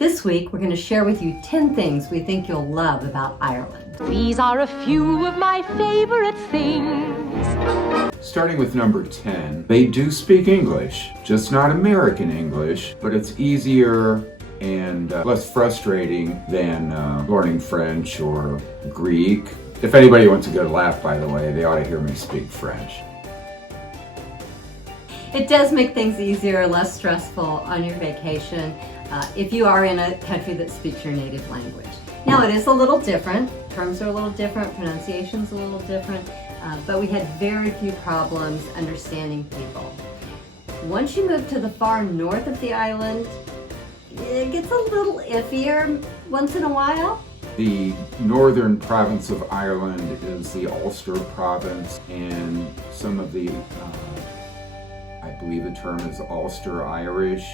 This week, we're going to share with you 10 things we think you'll love about Ireland. These are a few of my favorite things. Starting with number 10, they do speak English, just not American English, but it's easier and less frustrating than learning French or Greek. If anybody wants a good laugh, by the way, they ought to hear me speak French. It does make things easier, less stressful on your vacation if you are in a country that speaks your native language. Now, it is a little different. Terms are a little different, pronunciation's a little different, but we had very few problems understanding people. Once you move to the far north of the island, it gets a little iffier once in a while. The northern province of Ireland is the Ulster province, and some of the, I believe the term is Ulster Irish.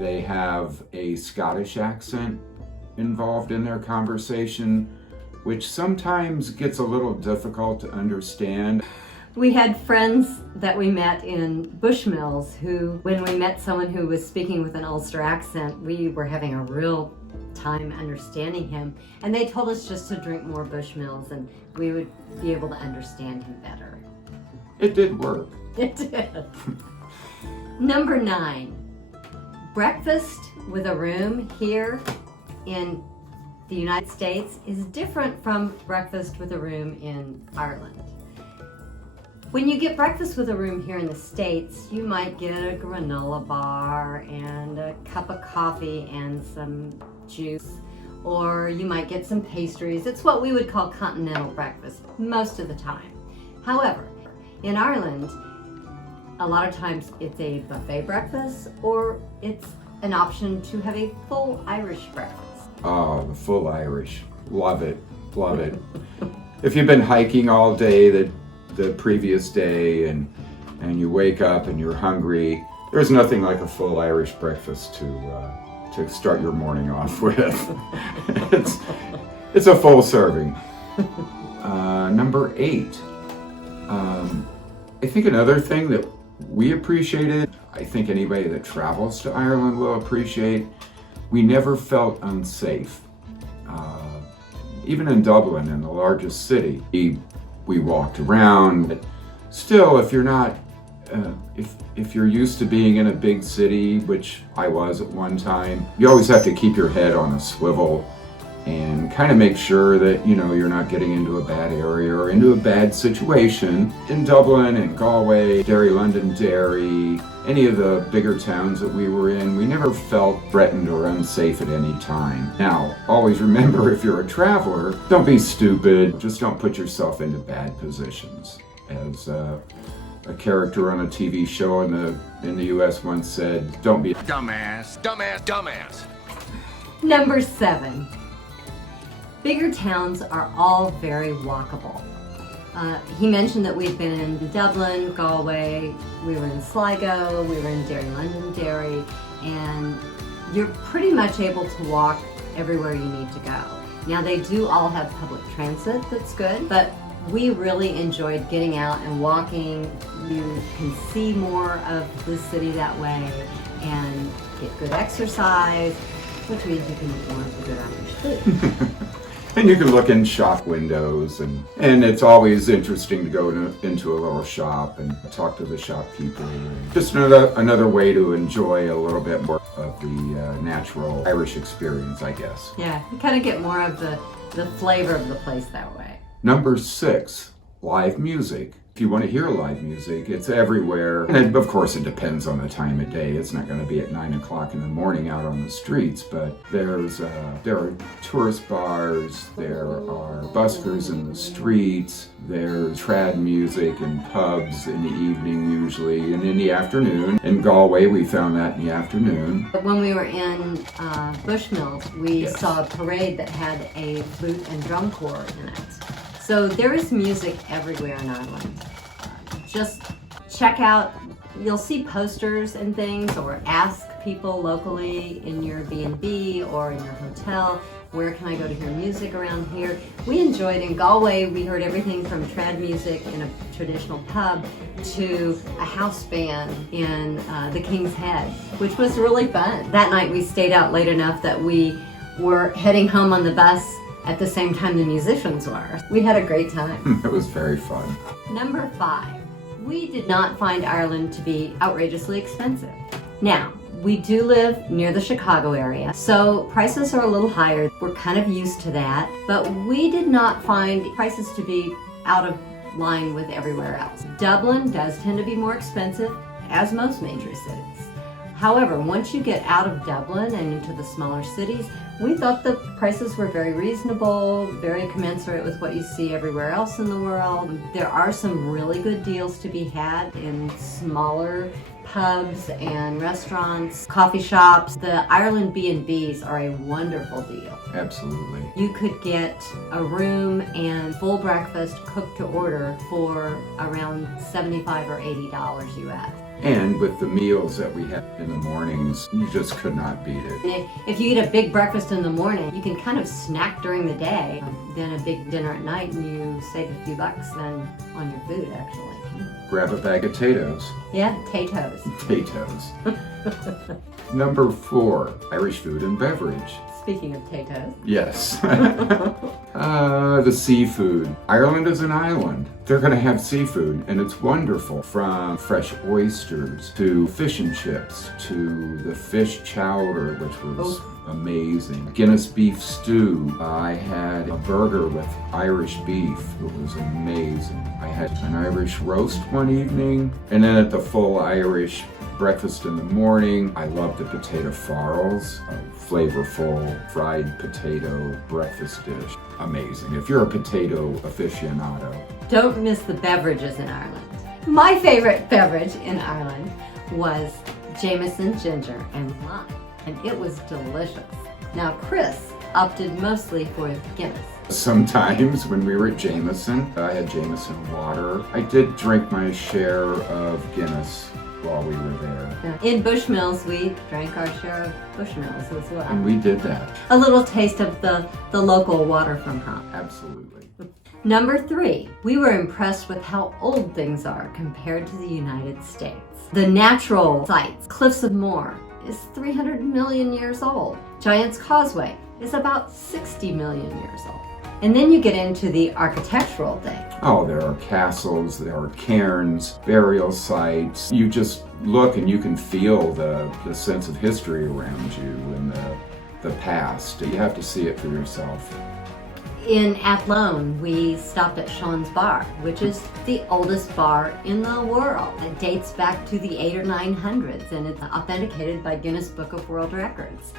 They have a Scottish accent involved in their conversation, which sometimes gets a little difficult to understand. We had friends that we met in Bushmills who, when we met someone who was speaking with an Ulster accent, we were having a real time understanding him, and they told us just to drink more Bushmills and we would be able to understand him better. It did work. It did. Number 9, breakfast with a room here in the United States is different from breakfast with a room in Ireland. When you get breakfast with a room here in the States, you might get a granola bar and a cup of coffee and some juice, or you might get some pastries. It's what we would call continental breakfast most of the time. However, in Ireland, a lot of times it's a buffet breakfast or it's an option to have a full Irish breakfast. Oh, the full Irish. Love it. Love it. If you've been hiking all day the previous day and you wake up and you're hungry, there's nothing like a full Irish breakfast to start your morning off with. it's a full serving. Number 8. I think another thing that we appreciated, I think anybody that travels to Ireland will appreciate, we never felt unsafe. Even in Dublin, in the largest city, we walked around. But still, if you're not, if you're used to being in a big city, which I was at one time, you always have to keep your head on a swivel and kind of make sure that, you know, you're not getting into a bad area or into a bad situation. In Dublin and Galway, Derry, Londonderry, any of the bigger towns that we were in, we never felt threatened or unsafe at any time. Now, always remember, if you're a traveler, don't be stupid. Just don't put yourself into bad positions. As a character on a TV show in the US once said, don't be a dumbass, dumbass, dumbass. Number 7. Bigger towns are all very walkable. He mentioned that we've been in Dublin, Galway, we were in Sligo, we were in Derry, Londonderry, and you're pretty much able to walk everywhere you need to go. Now, they do all have public transit that's good, but we really enjoyed getting out and walking. You can see more of the city that way and get good exercise, which means you can eat more of the good Irish food. And you can look in shop windows, and it's always interesting to go into a little shop and talk to the shopkeeper. Just another way to enjoy a little bit more of the natural Irish experience, I guess. Yeah, you kind of get more of the flavor of the place that way. Number 6, live music. If you want to hear live music, it's everywhere. And of course, it depends on the time of day. It's not going to be at 9 o'clock in the morning out on the streets, but there are tourist bars, there are buskers in the streets, there's trad music in pubs in the evening usually, and in the afternoon. In Galway, we found that in the afternoon. When we were in Bushmills, we Yes. saw a parade that had a flute and drum corps in it. So there is music everywhere in Ireland. Just check out You'll see posters and things, or ask people locally in your B&B or in your hotel, where can I go to hear music around here? We enjoyed in Galway, we heard everything from trad music in a traditional pub to a house band in the King's Head, which was really fun. That night we stayed out late enough that we were heading home on the bus at the same time the musicians were. We had a great time. It was very fun. Number 5. We did not find Ireland to be outrageously expensive. Now, we do live near the Chicago area, so prices are a little higher. We're kind of used to that, but we did not find prices to be out of line with everywhere else. Dublin does tend to be more expensive, as most major cities. However, once you get out of Dublin and into the smaller cities, we thought the prices were very reasonable, very commensurate with what you see everywhere else in the world. There are some really good deals to be had in smaller pubs and restaurants, coffee shops. The Ireland B&Bs are a wonderful deal. Absolutely. You could get a room and full breakfast cooked to order for around $75 or $80 US. And with the meals that we had in the mornings, you just could not beat it. And if you eat a big breakfast in the morning, you can kind of snack during the day, then a big dinner at night, and you save a few bucks then on your food, actually. Grab a bag of potatoes. Yeah, potatoes. Potatoes. Number 4, Irish food and beverage. Speaking of potatoes. Yes. The seafood. Ireland is an island. They're going to have seafood, and it's wonderful. From fresh oysters to fish and chips to the fish chowder, which was amazing. Guinness beef stew. I had a burger with Irish beef. It was amazing. I had an Irish roast one evening, and then at the full Irish breakfast in the morning, I love the potato farls, a flavorful fried potato breakfast dish. Amazing. If you're a potato aficionado. Don't miss the beverages in Ireland. My favorite beverage in Ireland was Jameson ginger and lime, and it was delicious. Now Chris opted mostly for Guinness. Sometimes when we were at Jameson, I had Jameson water. I did drink my share of Guinness while we were there. In Bushmills, we drank our share of Bushmills as well. And we did that. A little taste of the local water from home. Absolutely. Number 3, we were impressed with how old things are compared to the United States. The natural sites, Cliffs of Moher, is 300 million years old. Giant's Causeway is about 60 million years old. And then you get into the architectural thing. Oh, there are castles, there are cairns, burial sites. You just look and you can feel the sense of history around you and the past. You have to see it for yourself. In Athlone, we stopped at Sean's Bar, which is the oldest bar in the world. It dates back to the 800s or 900s, and it's authenticated by Guinness Book of World Records.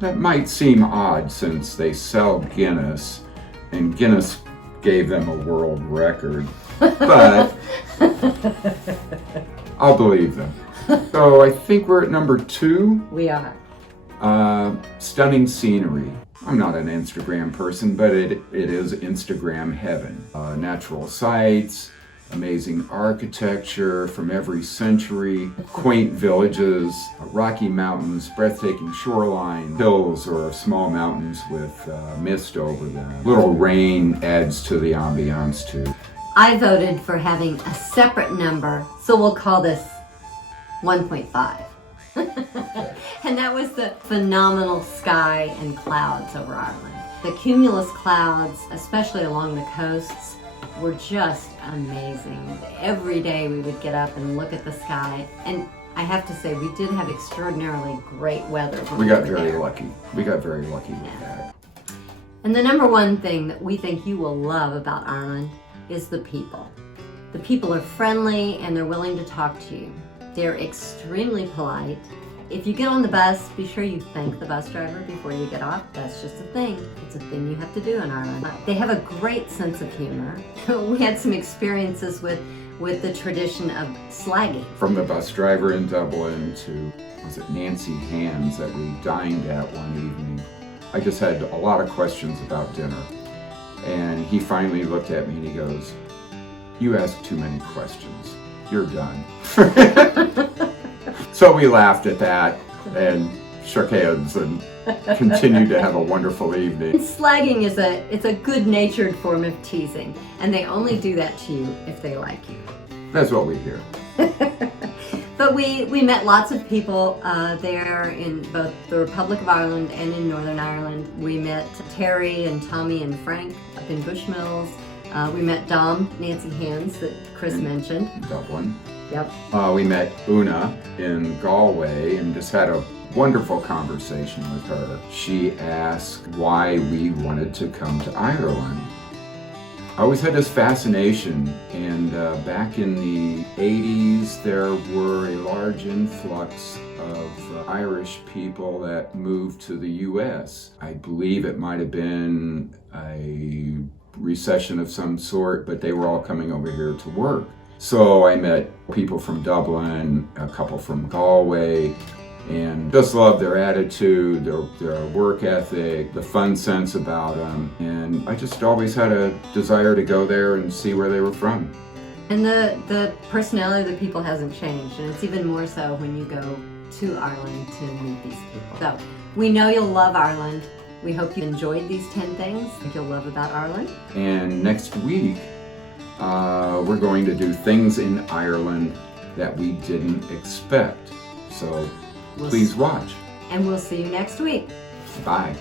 That might seem odd since they sell Guinness, and Guinness gave them a world record, but I'll believe them. So I think we're at number 2. We are. Stunning scenery. I'm not an Instagram person, but it is Instagram heaven. Natural sights, amazing architecture from every century, quaint villages, rocky mountains, breathtaking shoreline, hills or small mountains with mist over them. Little rain adds to the ambiance too. I voted for having a separate number, so we'll call this 1.5. And that was the phenomenal sky and clouds over Ireland. The cumulus clouds, especially along the coasts, were just amazing. Every day we would get up and look at the sky, and I have to say we did have extraordinarily great weather when We got were very there. lucky. We got very lucky with that. And the number 1 thing that we think you will love about Ireland is the people. The people are friendly and they're willing to talk to you. They're extremely polite. If you get on the bus, be sure you thank the bus driver before you get off. That's just a thing. It's a thing you have to do in Ireland. They have a great sense of humor. We had some experiences with the tradition of slagging. From the bus driver in Dublin to, was it Nancy Hand's that we dined at one evening? I just had a lot of questions about dinner. And he finally looked at me and he goes, You ask too many questions. You're done. So we laughed at that and shook hands and continued to have a wonderful evening. Slagging is a good-natured form of teasing, and they only do that to you if they like you. That's what we hear. But we met lots of people there in both the Republic of Ireland and in Northern Ireland. We met Terry and Tommy and Frank up in Bushmills. We met Dom, Nancy Hands, that Chris mentioned. Dublin. Yep. We met Una in Galway and just had a wonderful conversation with her. She asked why we wanted to come to Ireland. I always had this fascination, and back in the 80s there were a large influx of Irish people that moved to the US. I believe it might have been a recession of some sort, but they were all coming over here to work. So I met people from Dublin, a couple from Galway, and just loved their attitude, their work ethic, the fun sense about them. And I just always had a desire to go there and see where they were from. And the personality of the people hasn't changed, and it's even more so when you go to Ireland to meet these people. So we know you'll love Ireland. We hope you enjoyed these 10 things that you'll love about Ireland. And next week, we're going to do things in Ireland that we didn't expect. So please watch. And we'll see you next week. Bye.